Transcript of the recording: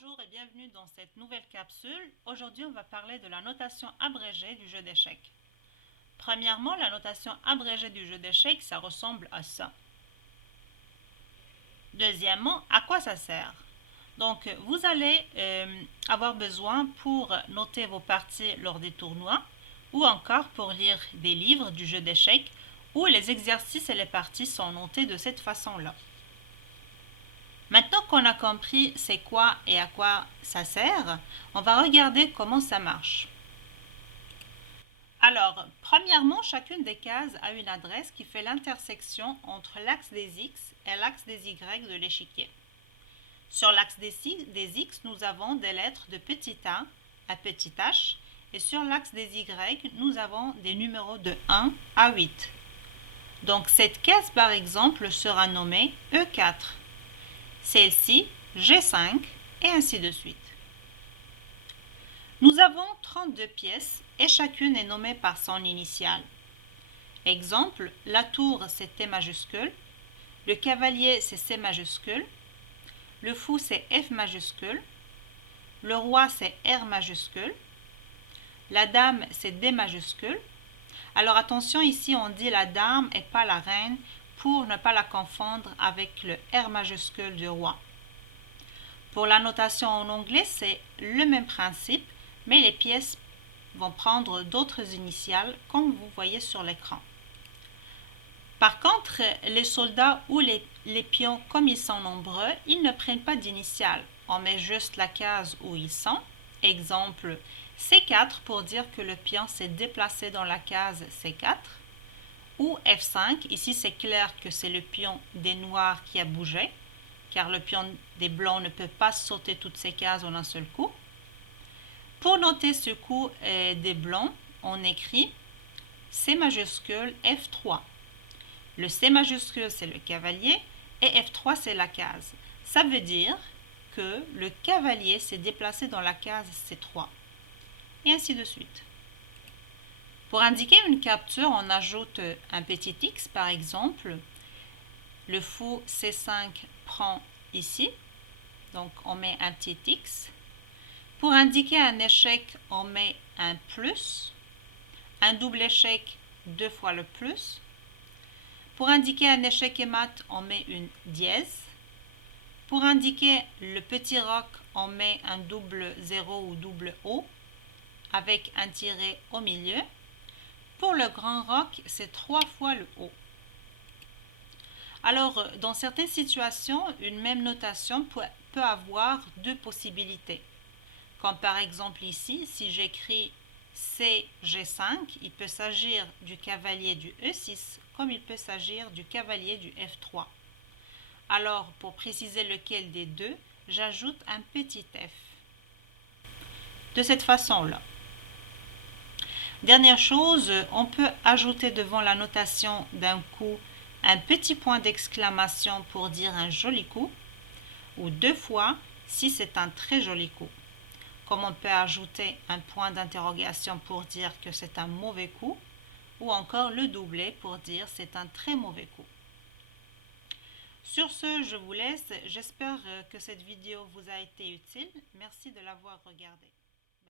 Bonjour et bienvenue dans cette nouvelle capsule. Aujourd'hui, on va parler de la notation abrégée du jeu d'échecs. Premièrement, la notation abrégée du jeu d'échecs, ça ressemble à ça. Deuxièmement, à quoi ça sert? Donc, vous allez avoir besoin pour noter vos parties lors des tournois ou encore pour lire des livres du jeu d'échecs où les exercices et les parties sont notés de cette façon-là. Maintenant qu'on a compris c'est quoi et à quoi ça sert, on va regarder comment ça marche. Alors, premièrement, chacune des cases a une adresse qui fait l'intersection entre l'axe des X et l'axe des Y de l'échiquier. Sur l'axe des X, nous avons des lettres de petit a à petit h et sur l'axe des Y, nous avons des numéros de 1 à 8. Donc cette case par exemple sera nommée E4. Celle-ci, G5, et ainsi de suite. Nous avons 32 pièces et chacune est nommée par son initiale. Exemple, la tour c'est T majuscule, le cavalier c'est C majuscule, le fou c'est F majuscule, le roi c'est R majuscule, la dame c'est D majuscule. Alors attention, ici on dit la dame et pas la reine pour ne pas la confondre avec le R majuscule du roi. Pour la notation en anglais, c'est le même principe, mais les pièces vont prendre d'autres initiales, comme vous voyez sur l'écran. Par contre, les soldats ou les pions, comme ils sont nombreux, ils ne prennent pas d'initiales. On met juste la case où ils sont. Exemple, C4 pour dire que le pion s'est déplacé dans la case C4. Ou F5, ici c'est clair que c'est le pion des noirs qui a bougé, car le pion des blancs ne peut pas sauter toutes ces cases en un seul coup. Pour noter ce coup des blancs, on écrit C majuscule F3. Le C majuscule, c'est le cavalier et F3, c'est la case. Ça veut dire que le cavalier s'est déplacé dans la case C3. Et ainsi de suite. Pour indiquer une capture, on ajoute un petit X, par exemple. Le fou C5 prend ici. Donc, on met un petit X. Pour indiquer un échec, on met un plus. Un double échec, 2 fois le plus. Pour indiquer un échec et mat, on met une dièse. Pour indiquer le petit roc, on met un double 0 ou double O avec un tiret au milieu. Pour le grand roc, c'est 3 fois le O. Alors, dans certaines situations, une même notation peut avoir deux possibilités. Comme par exemple ici, si j'écris CG5, il peut s'agir du cavalier du E6 comme il peut s'agir du cavalier du F3. Alors, pour préciser lequel des deux, j'ajoute un petit F. De cette façon-là. Dernière chose, on peut ajouter devant la notation d'un coup un petit point d'exclamation pour dire un joli coup, ou deux fois si c'est un très joli coup. Comme on peut ajouter un point d'interrogation pour dire que c'est un mauvais coup, ou encore le doubler pour dire c'est un très mauvais coup. Sur ce, je vous laisse. J'espère que cette vidéo vous a été utile. Merci de l'avoir regardée.